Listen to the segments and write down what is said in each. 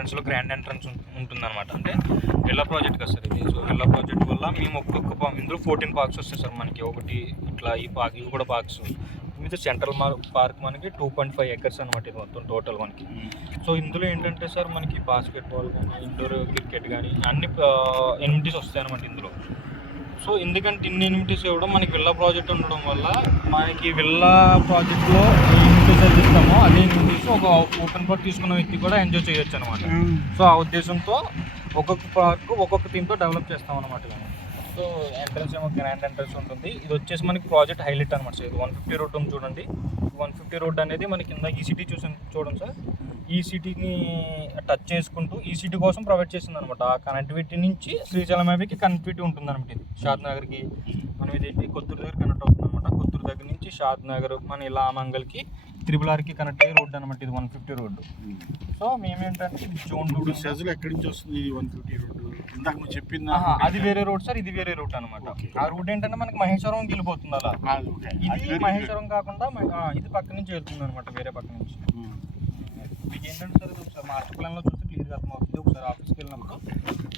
ఎంట్రన్స్లో grand entrance ఉంటుంది అనమాట. అంటే విల్లా ప్రాజెక్ట్ కదా సార్ ఇది. సో విల్లా ప్రాజెక్ట్ వల్ల మేము ఒక్కొక్క ఇందులో 14 పార్క్స్ వస్తాయి సార్ మనకి. ఒకటి ఇట్లా ఈ పార్క్, ఇవి కూడా పార్క్స్. మీద సెంట్రల్ పార్క్ మనకి 2.5 acres అనమాట ఇది మొత్తం టోటల్ మనకి. సో ఇందులో ఏంటంటే సార్ మనకి బాస్కెట్బాల్ కానీ, ఇండోర్ క్రికెట్ కానీ అన్ని ఎనిమిటీస్ వస్తాయి అనమాట ఇందులో. సో ఎందుకంటే ఇన్ని ఎనిమిటీస్ ఇవ్వడం మనకి విల్లా ప్రాజెక్ట్ ఉండడం వల్ల మనకి విల్లా ప్రాజెక్ట్లో ఏ ఎనిమిటీస్ అయితే ఇస్తామో అదే ఎనిమిటీస్ ఒక ఓపెన్ పార్క్ తీసుకున్న వ్యక్తి కూడా ఎంజాయ్ చేయొచ్చు అనమాట. సో ఆ ఉద్దేశంతో ఒక్కొక్క పార్క్ ఒక్కొక్క థీమ్తో డెవలప్ చేస్తాం అనమాట. సో ఎంట్రన్స్ ఏమో గ్రాండ్ ఎంట్రన్స్ ఉంటుంది. ఇది వచ్చేసి మనకి ప్రాజెక్ట్ హైలైట్ అనమాట సార్. ఇది 150 రోడ్ ఉంది చూడండి. 150 రోడ్ అనేది మనకి కింద ఈసీటీ చూడండి సార్. ఈసీటీని టచ్ చేసుకుంటూ ఈసీటీ కోసం ప్రొవైడ్ చేసింది అనమాట. ఆ కనెక్టివిటీ నుంచి శ్రీశైలం హైవేకి కనెక్టివిటీ ఉంటుంది అనమాట. ఇది షాద్ నగర్కి మనం ఇది కొత్తూరు దగ్గర కనెక్ట్ అవుతుంది అనమాట. కొత్తూరు దగ్గర నుంచి షాద్ నగర్ మన ఇలా మంగల్కి త్రిబుల్-ఆర్కి కనెక్ట్ అయ్యే రోడ్ అనమాట ఇది 150 రోడ్డు. సో మేమేంటంటే ఇది జోన్ 2 సెజల్ ఎక్కడి నుంచి వస్తుంది 150 రోడ్డు? ఇందాక నువ్వు చెప్పింది అది వేరే రోడ్ సార్, ఇది వేరే రూట్ అనమాట. ఆ రూట్ ఏంటంటే మనకి మహేశ్వరం వెళ్ళిపోతుంది అలా. ఇది మహేశ్వరం కాకుండా ఇది పక్క నుంచి వెళ్తుంది అనమాట, వేరే పక్క నుంచి. మీకు ఏంటంటే సార్ ఒకసారి మాస్టర్ ప్లాన్లో చూస్తే క్లియర్గా అర్థమవుతుంది. ఒకసారి ఆఫీస్కి వెళ్ళినప్పుడు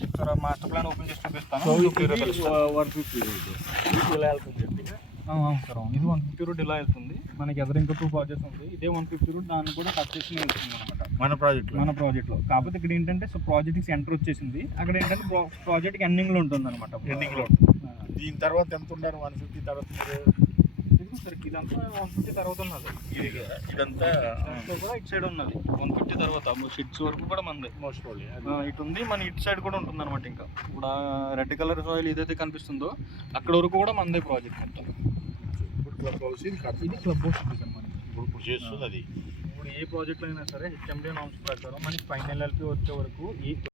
ఒకసారి మాస్టర్ ప్లాన్ ఓపెన్ చేసి చూపిస్తాను. 150 రోడ్డు ఇలా వెళ్తుంది. అవును సార్, అవును. ఇది 150 రోడ్ ఇలా వెళ్తుంది. మనకి ఎదురు ఇంకా 2 ప్రాజెక్ట్స్ ఉంది. ఇదే 150 రోడ్ దాన్ని కూడా టచ్ చేసి వెళ్తుంది అనమాట మన ప్రాజెక్ట్లో. కాకపోతే ఇక్కడ ఏంటంటే సో ప్రాజెక్ట్కి సెంటర్ వచ్చేసింది. అక్కడ ఏంటంటే ప్రాజెక్ట్కి ఎండింగ్లో ఉంటుంది అనమాట. ఎండింగ్లో దీని తర్వాత ఎంత ఉండాలి? 150 తర్వాత సార్ ఇదంతా 150 తర్వాత ఉన్నది. ఇదంతా కూడా ఇటు సైడ్ ఉన్నది 150 తర్వాత షిట్స్ వరకు కూడా మంది మోస్ట్ ఇటు ఉంది. మన ఇటు సైడ్ కూడా ఉంటుంది అనమాట. ఇంకా ఇప్పుడు రెడ్ కలర్ సాయిల్ ఏదైతే కనిపిస్తుందో అక్కడ వరకు కూడా మందే ప్రాజెక్ట్ మొత్తం. ఇది క్లబ్ హౌస్ ఉంది సార్ మనకి. ఇప్పుడు చేస్తుంది అది. ఇప్పుడు ఏ ప్రాజెక్ట్లో అయినా సరే హెచ్ఎండి నామ్స్ ప్రకారం మనకి ఫైనల్ ఎల్పి వచ్చే వరకు